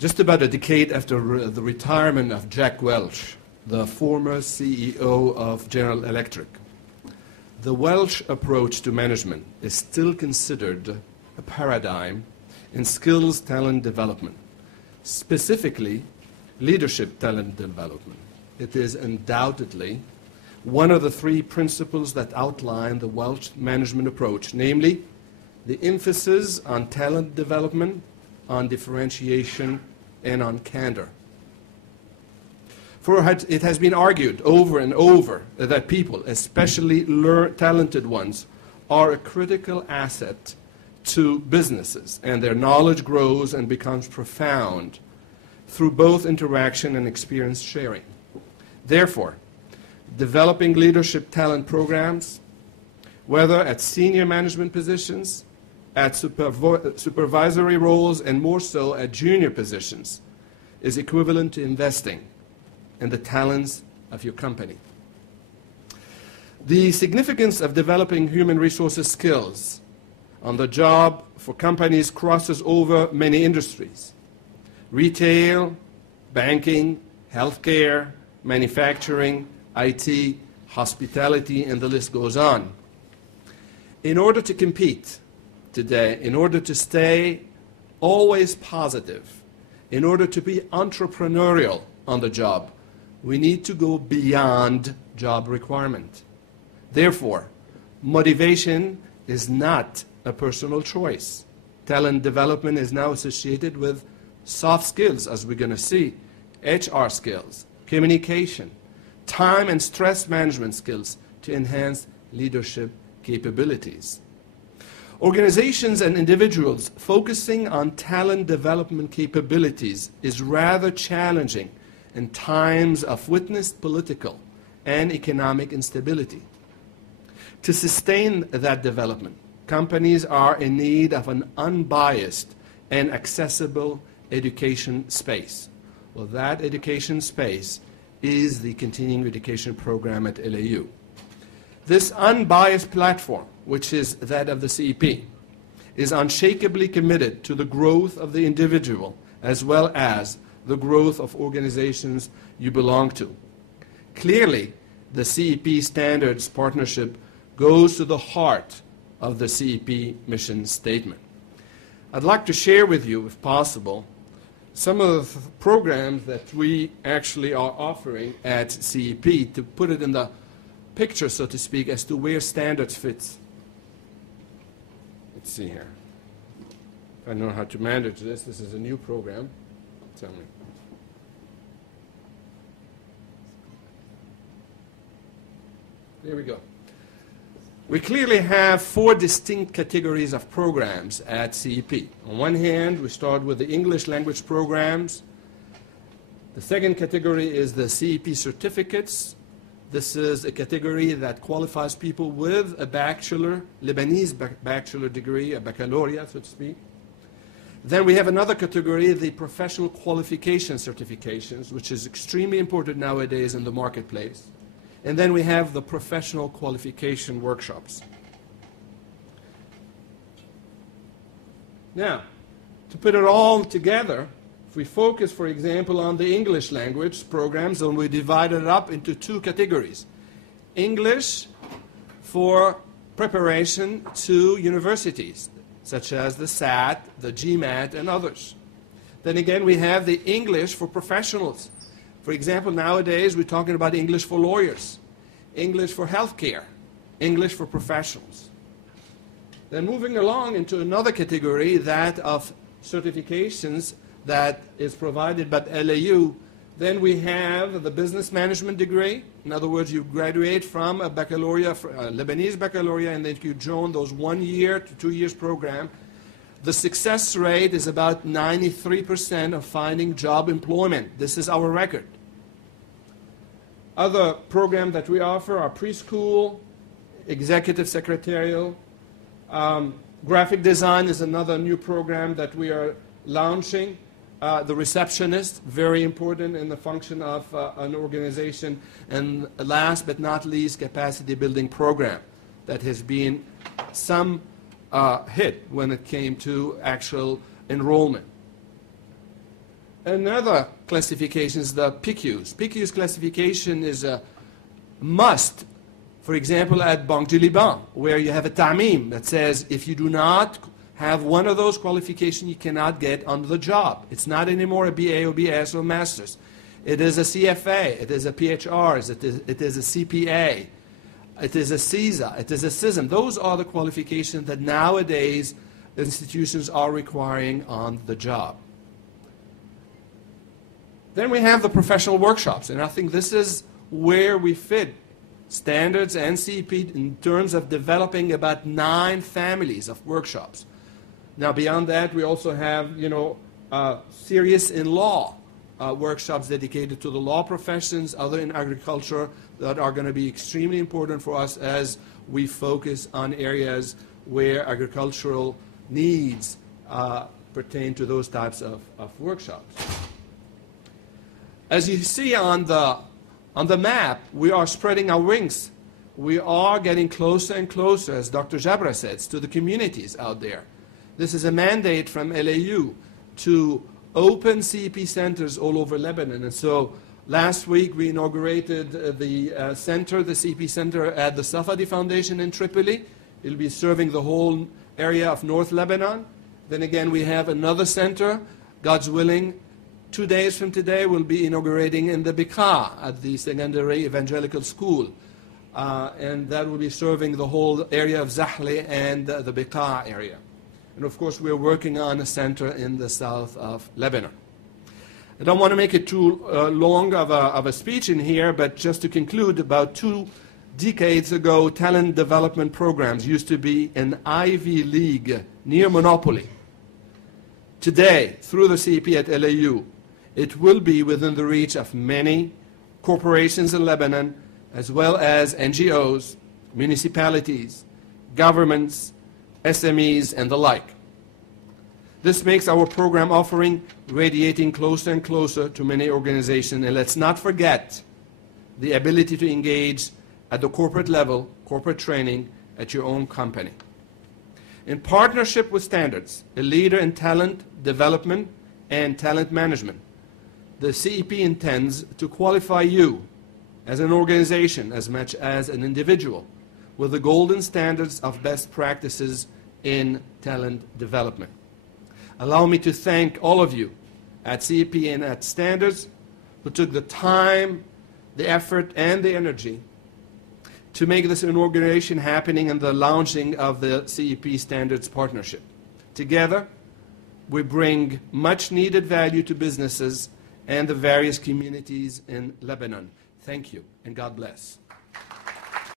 Just about a decade after the retirement of Jack Welch, the former CEO of General Electric, the Welch approach to management is still considered a paradigm in skills talent development, specifically leadership talent development. It is undoubtedly one of the three principles that outline the Welch management approach, namely the emphasis on talent development, on differentiation, and on candor. For it has been argued over and over that people, especially talented ones, are a critical asset to businesses, and their knowledge grows and becomes profound through both interaction and experience sharing. Therefore, developing leadership talent programs, whether at senior management positions, at supervisory roles, and more so at junior positions, is equivalent to investing in the talents of your company. The significance of developing human resources skills on the job for companies crosses over many industries: retail, banking, healthcare, manufacturing, IT, hospitality, and the list goes on. In order to compete today, in order to stay always positive, in order to be entrepreneurial on the job, we need to go beyond job requirement. Therefore, motivation is not a personal choice. Talent development is now associated with soft skills, as we're going to see, HR skills, communication, time and stress management skills to enhance leadership capabilities. Organizations and individuals focusing on talent development capabilities is rather challenging in times of witnessed political and economic instability. To sustain that development, companies are in need of an unbiased and accessible education space. Well, that education space is the continuing education program at LAU. This unbiased platform, which is that of the CEP, is unshakably committed to the growth of the individual as well as the growth of organizations you belong to. Clearly, the CEP Standards Partnership goes to the heart of the CEP mission statement. I'd like to share with you, if possible, some of the programs that we actually are offering at CEP to put it in the picture, so to speak, as to where standards fits. Let's see here. If I know how to manage this. This is a new program. Tell me. There we go. We clearly have four distinct categories of programs at CEP. On one hand, we start with the English language programs. The second category is the CEP certificates. This is a category that qualifies people with a bachelor, Lebanese bachelor degree, a baccalaureate, so to speak. Then we have another category, the professional qualification certifications, which is extremely important nowadays in the marketplace. And then we have the professional qualification workshops. Now, to put it all together, if we focus, for example, on the English language programs, and we divide it up into two categories. English for preparation to universities, such as the SAT, the GMAT, and others. Then again, we have the English for professionals. For example, nowadays we're talking about English for lawyers, English for healthcare, English for professionals. Then moving along into another category, that of certifications that is provided by LAU, then we have the business management degree. In other words, you graduate from a baccalaureate, a Lebanese baccalaureate, and then you join those 1 year to 2 years program. The success rate is about 93% of finding job employment. This is our record. Other programs that we offer are preschool, executive secretarial. Graphic design is another new program that we are launching. The receptionist, very important in the function of an organization. And last but not least, capacity building program that has been some hit when it came to actual enrollment. Another classification is the PICUs. PICUs classification is a must, for example, at Banque du Liban, where you have a ta'mim that says if you do not have one of those qualifications, you cannot get on the job. It's not anymore a BA or BS or master's. It is a CFA, it is a PHR, it is a CPA, it is a CISA, it is a CISM. Those are the qualifications that nowadays institutions are requiring on the job. Then we have the professional workshops, and I think this is where we fit standards and CEP in terms of developing about 9 families of workshops. Now, beyond that, we also have, serious in law workshops dedicated to the law professions, other in agriculture, that are going to be extremely important for us as we focus on areas where agricultural needs pertain to those types of workshops. As you see on the map, we are spreading our wings. We are getting closer and closer, as Dr. Jabra says, to the communities out there. This is a mandate from LAU to open CEP centers all over Lebanon. And so last week we inaugurated the center, the CEP center at the Safadi Foundation in Tripoli. It'll be serving the whole area of North Lebanon. Then again, we have another center, God's willing. 2 days from today, we'll be inaugurating in the Bekaa at the secondary evangelical school. And that will be serving the whole area of Zahle and the Bekaa area. And of course, we're working on a center in the south of Lebanon. I don't want to make it too long of a speech in here, but just to conclude, about 2 decades ago, talent development programs used to be an Ivy League near monopoly. Today, through the CEP at LAU, it will be within the reach of many corporations in Lebanon, as well as NGOs, municipalities, governments, SMEs, and the like. This makes our program offering radiating closer and closer to many organizations. And let's not forget the ability to engage at the corporate level, corporate training at your own company. In partnership with Standards, a leader in talent development and talent management, the CEP intends to qualify you as an organization as much as an individual with the golden standards of best practices in talent development. Allow me to thank all of you at CEP and at Standards who took the time, the effort, and the energy to make this inauguration happening and the launching of the CEP Standards Partnership. Together, we bring much needed value to businesses and the various communities in Lebanon. Thank you, and God bless.